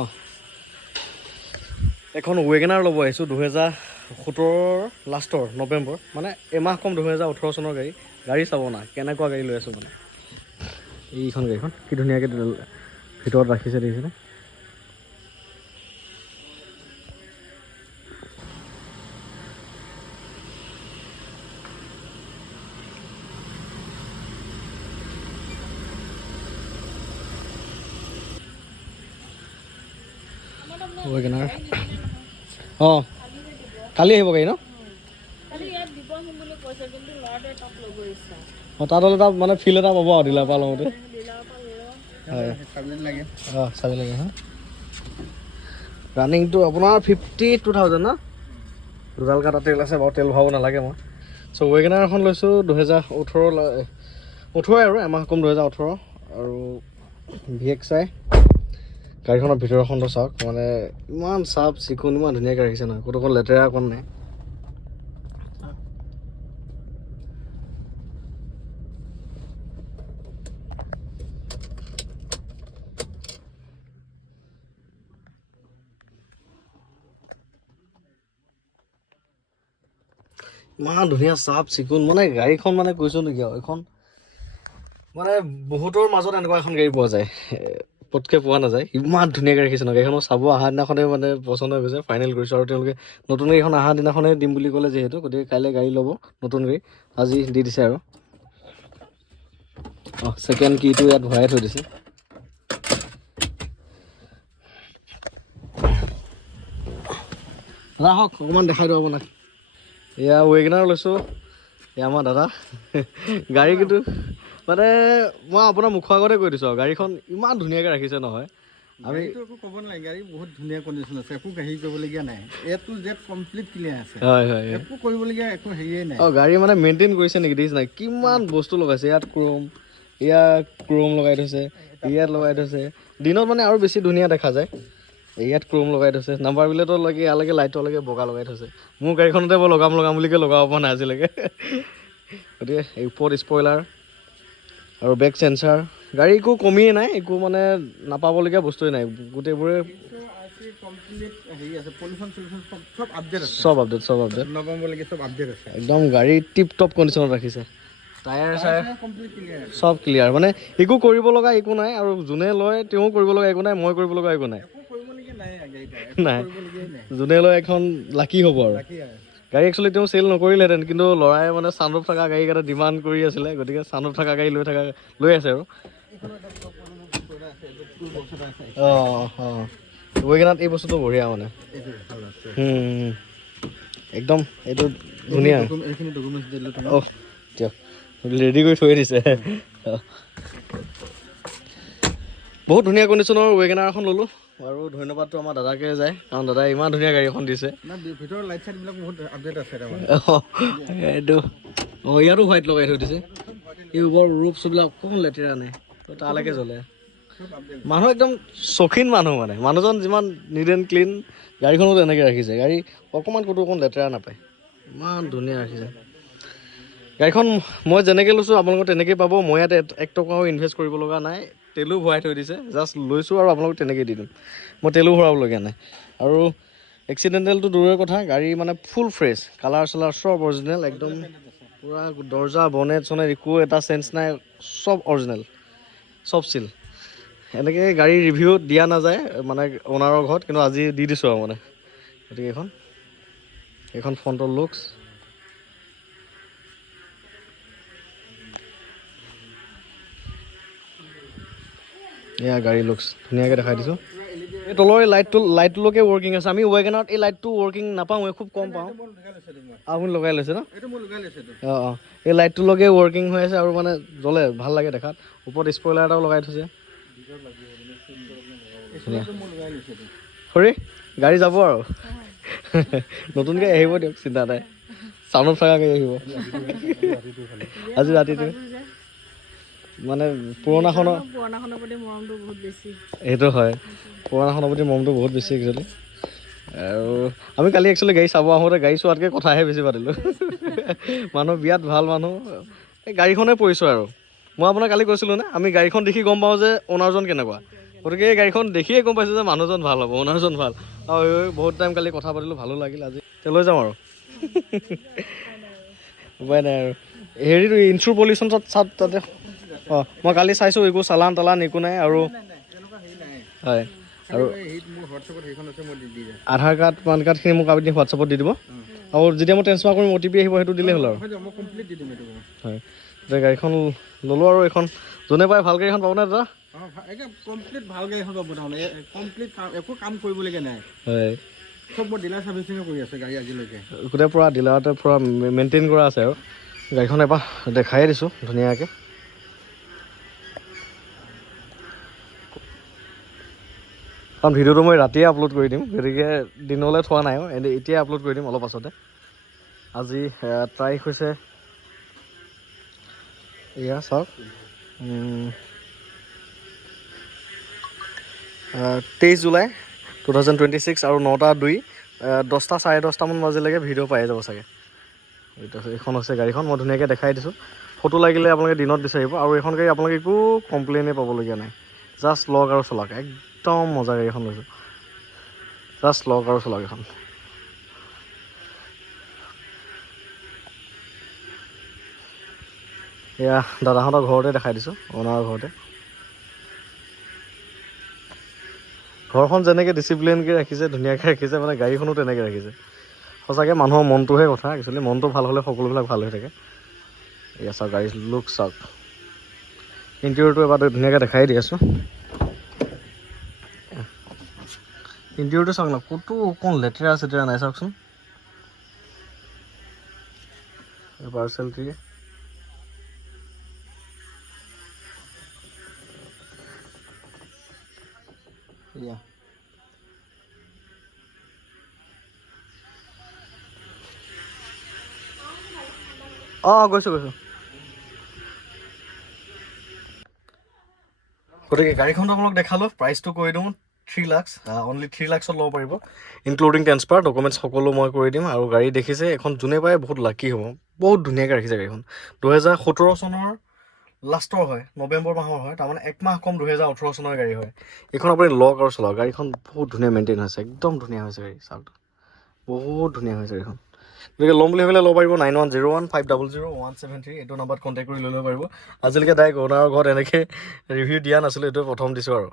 অঁ এখন ৱেগনাৰ ল'ব আহিছোঁ 2017 লাষ্টৰ নৱেম্বৰ মানে এমাহ কম 2018 চনৰ গাড়ী চাব না কেনেকুৱা গাড়ী লৈ আছোঁ মানে এইখন গাড়ীখন কি ধুনীয়াকৈ ভিতৰত ৰাখিছে দেখিছেনে ৱেগনাৰ অঁ কালি আহিব গাড়ী ন অঁ তাত হ'লে তাত মানে ফিল এটা পাব আৰু ডিলাৰ পৰা লওঁতে হয় অঁ চাবি লাগে হা ৰানিংটো আপোনাৰ 52,000 ন দুডাল কাটা তেল আছে বাৰু তেল ভৰাব নালাগে মই চ' ৱেগনাৰ এখন লৈছোঁ 2018 আৰু এমাহ কম 2018 আৰু VXI গাড়ীখনৰ ভিতৰখনটো চাওক মানে ইমান চাফ চিকুণ ইমান ধুনীয়াকৈ ৰাখিছে নহয় ক'তো অকণ লেতেৰা অকণ নাই ইমান ধুনীয়া চাফ চিকুণ মানে গাড়ীখন মানে কৈছোঁ নেকি আৰু এইখন মানে বহুতৰ মাজত এনেকুৱা এখন গাড়ী পোৱা যায় পটকৈ পোৱা নাযায় ইমান ধুনীয়াকৈ ৰাখিছে ন গাড়ীখন চাব অহা দিনাখনে মানে পচন্দ হৈ গৈছে ফাইনেল কৰিছোঁ আৰু তেওঁলোকে নতুন গাড়ীখন অহা দিনাখনে দিম বুলি ক'লে যিহেতু গতিকে কাইলৈ গাড়ী ল'ব নতুন গাড়ী আজি দি দিছে আৰু অঁ ছেকেণ্ড কিটো ইয়াত ভৰাই থৈ দিছে আহক অকণমান দেখাই দিওঁ আপোনাক এয়া ৱেগনাৰ লৈছোঁ এয়া আমাৰ দাদা গাড়ী কিন্তু মানে মই আপোনাৰ মুখৰ আগতে কৈ দিছোঁ আৰু গাড়ীখন ইমান ধুনীয়াকৈ ৰাখিছে নহয় আমি একো ক'ব নালাগে গাড়ী বহুত ধুনীয়া কণ্ডিশ্যন আছে একো হেৰি কৰিবলগীয়া নাই এটো জেড কমপ্লিট ক্লিয়াৰ আছে হয় হয় একো কৰিবলগীয়া একো হেৰিয়ে নাই অঁ গাড়ী মানে মেইনটেইন কৰিছে নেকি দেখিছে নাই কিমান বস্তু লগাইছে ইয়াত ক্ৰোম লগাই থৈছে ইয়াত লগাই থৈছে দিনত মানে আৰু বেছি ধুনীয়া দেখা যায় ইয়াত ক্ৰোম লগাই থৈছে নাম্বাৰ প্লেটলৈকে ইয়ালৈকে লাইটলৈকে বগা লগাই থৈছে মোৰ গাড়ীখনতে মই লগাম বুলিকৈ লগাব পৰা নাই আজিলৈকে গতিকে এই ওপৰত স্পইলাৰ আৰু বেক চেঞ্চাৰ গাড়ী একো কমিয়ে নাই একো মানে নাপাবলগীয়া বস্তুৱে নাই গোটেইবোৰে চব আপডেট একদম গাড়ী টিপ টপ কণ্ডিশ্যনত ৰাখিছে টায়াৰ চায়াৰ চব ক্লিয়াৰ মানে একো কৰিব লগা একো নাই আৰু যোনে লয় তেওঁ কৰিব লগা একো নাই মই কৰিব লগা একো নাই নাই যোনে লয় এখন লাকি হ'ব আৰু গাড়ী একচুৱেলি তেওঁ চেল নকৰিলেহেঁতেন কিন্তু ল'ৰাই মানে চানৰুফ থকা গাড়ী এটা ডিমাণ্ড কৰি আছিলে গতিকে চানৰুফ থকা গাড়ী লৈ আছে আৰু অঁ অঁ ৱেগনাৰত এই বস্তুটো বঢ়িয়া মানে একদম এইটো ধুনীয়া অঁ দিয়ক ৰেডি কৰি থৈ দিছে বহুত ধুনীয়া কণ্ডিশ্যনৰ ৱেগনাৰ এখন ল'লোঁ আৰু ধন্যবাদটো আমাৰ দাদাকে যায় কাৰণ দাদাই ইমান ধুনীয়া গাড়ী এখন দিছে ভিতৰৰ লাইট চাইটবিলাক বহুত আপডেট আছে এইটো অঁ ইয়াতো হোৱাইট লগাই থৈ দিছে এই ওপৰৰ ৰুপ চুপবিলাক অকণমান লেতেৰা নাই তালৈকে জ্বলে মানুহ একদম চখিন মানুহ মানে মানুহজন যিমান নিট এণ্ড ক্লিন গাড়ীখনো তেনেকৈ ৰাখিছে গাড়ী অকণমান ক'তো অকণ লেতেৰা নাপায় ইমান ধুনীয়া ৰাখিছে গাড়ীখন মই যেনেকৈ লৈছোঁ আপোনালোকক তেনেকৈ পাব মই ইয়াত 1 টকাও ইনভেষ্ট কৰিব লগা নাই তেলো ভৰাই থৈ দিছে জাষ্ট লৈছোঁ আৰু আপোনালোকক তেনেকৈ দি দিম মই তেলো ভৰাবলগীয়া নাই আৰু এক্সিডেণ্টেলটো দূৰৰে কথা গাড়ী মানে ফুল ফ্ৰেছ কালাৰ চালাৰ চব অৰিজিনেল একদম পূৰা দৰ্জা বনেট চনেট একো এটা চেঞ্চ নাই চব অৰিজিনেল চব চিল এনেকৈ গাড়ী ৰিভিউ দিয়া নাযায় মানে অ'নাৰৰ ঘৰত কিন্তু আজি দি দিছোঁ আৰু মানে গতিকে এইখন ফ্ৰণ্টৰ লুকছ এয়া গাড়ী লুকছ ধুনীয়াকৈ দেখাই দিছোঁ এই তলৰ এই লাইটটোলৈকে ৱৰ্কিং আছে আমি ৱেগনাৰত এই লাইটটো ৱৰ্কিং নাপাওঁ খুব কম পাওঁ আপুনি লগাই লৈছে ন অঁ অঁ এই লাইটটোলৈকে ৱৰ্কিং হৈ আছে আৰু মানে জ্বলে ভাল লাগে দেখাত ওপৰত স্পইলাৰ এটাও লগাই থৈছে হৰি গাড়ী যাব আৰু নতুনকৈ আহিব দিয়ক চিন্তা নাই চাউনত থকাকৈ আহিব আজি ৰাতিটো মানে পুৰণাখনৰ প্ৰতি মৰমটো বহুত বেছি সেইটো হয় পুৰণাখনৰ প্ৰতি মৰমটো বহুত বেছি একচুৱেলি আৰু আমি কালি একচুৱেলি গাড়ী চাব আহোঁতে গাড়ী চোৱাতকৈ কথাহে বেছি পাতিলোঁ মানুহ বিৰাট ভাল মানুহ এই গাড়ীখনে পৰিছোঁ আৰু মই আপোনাক কালি কৈছিলোঁ নে আমি গাড়ীখন দেখি গম পাওঁ যে অ'নাৰজন কেনেকুৱা গতিকে এই গাড়ীখন দেখিয়ে গম পাইছোঁ যে মানুহজন ভাল হ'ব, অ'নাৰজন ভাল। আৰু বহুত টাইম কালি কথা পাতিলোঁ, ভালো লাগিল। আজি লৈ যাম আৰু উপায় নাই আৰু। হেৰিটো ইঞ্চুৰ পলিউশ্যন চাত তাতে। অঁ মই কালি চাইছোঁ, একো চালান তালান একো নাই। আৰু হয়, আৰু আধাৰ কাৰ্ড পান কাৰ্ডখিনি মোক আপুনি হোৱাটছআপত দি দিব। আৰু যেতিয়া মই ট্ৰেন্সফাৰ কৰিম OTP আহিব, সেইটো দিলেই হ'ল আৰু। হয়, এতিয়া গাড়ীখন ল'লোঁ আৰু এইখন যোনে পাই ভাল গাড়ীখন পাবনে দাদা? কমপ্লিট ভাল গাড়ী এখন পাব তাৰমানে, কমপ্লিট একো কাম কৰিবলগীয়া নাই। হয়, চব মই ডিলাৰ চাৰ্ভিচিঙে কৰি আছে গাড়ী আজিলৈকে। গোটেই পূৰা ডিলাৰতে পূৰা মেইনটেইন কৰা আছে আৰু। গাড়ীখন এবাৰ দেখাই দিছোঁ ধুনীয়াকৈ। কাৰণ ভিডিঅ'টো মই ৰাতিয়ে আপলোড কৰি দিম, গতিকে দিনলৈ থোৱা নাই আৰু এতিয়াই আপলোড কৰি দিম অলপ পাছতে। আজি তাৰিখ হৈছে এয়া চাওক 23 জুলাই 2026 আৰু 9:02 10টা 10:30মান বাজিলৈকে ভিডিঅ' পাই যাব চাগে। এইখন হৈছে গাড়ীখন, মই ধুনীয়াকৈ দেখাই দিছোঁ। ফটো লাগিলে আপোনালোকে দিনত বিচাৰিব। আৰু এইখন গাড়ী আপোনালোকে একো কমপ্লেইনেই পাবলগীয়া নাই, জাষ্ট লওক আৰু চলাওক। একদম মজা গাড়ী এখন লৈছোঁ, জাষ্ট লওক আৰু চলাওক এখন। এয়া দাদাহঁতৰ ঘৰতে দেখাই দিছোঁ, অ'নাৰৰ ঘৰতে। ঘৰখন যেনেকৈ ডিচিপ্লিনকৈ ৰাখিছে, ধুনীয়াকৈ ৰাখিছে, মানে গাড়ীখনো তেনেকৈ ৰাখিছে। সঁচাকৈ মানুহৰ মনটোহে কথা, একচুৱেলি মনটো ভাল হ'লে সকলোবিলাক ভাল হৈ থাকে। এয়া চাওক গাড়ী লুক চাওক, ইণ্টেৰিয়ৰটো এবাৰ ধুনীয়াকৈ দেখাই দি আছোঁ। ইণ্টেৰিয়ৰটো চাওক ন, ক'তো অকণ লেতেৰা চেতেৰা নাই, চাওকচোন। পাৰ্চেলটি এয়া গৈছোঁ। গতিকে গাড়ীখনটো আপোনালোক দেখালোঁ, প্ৰাইচটো কৰি দিওঁ 3 লাখ, অনলি 3 লাখত ল'ব পাৰিব, ইনক্লুডিং ট্ৰেন্সফাৰ ডকুমেণ্টছ সকলো মই কৰি দিম। আৰু গাড়ী দেখিছে, এখন যোনে পায় বহুত লাকি হ'ব। বহুত ধুনীয়াকৈ ৰাখিছে গাড়ীখন। 2017 চনৰ লাষ্টৰ হয়, নৱেম্বৰ মাহৰ হয়, তাৰমানে 1 মাহ কম 2018 চনৰ গাড়ী হয়। এইখন আপুনি লওক আৰু চলাওক। গাড়ীখন বহুত ধুনীয়া মেইনটেইন হৈছে, একদম ধুনীয়া হৈছে গাড়ী, চাওক বহুত ধুনীয়া হৈছে গাড়ীখন। গতিকে ল'ম বুলি ভাবিলে ল'ব পাৰিব। 9101500173 এইটো নাম্বাৰত কণ্টেক্ট কৰি লৈ ল'ব পাৰিব। আজিলৈকে ডাইৰেক্ট অ'নাৰৰ ঘৰত এনেকৈ ৰিভিউ দিয়া নাছিলোঁ, এইটো প্ৰথম দিছোঁ আৰু।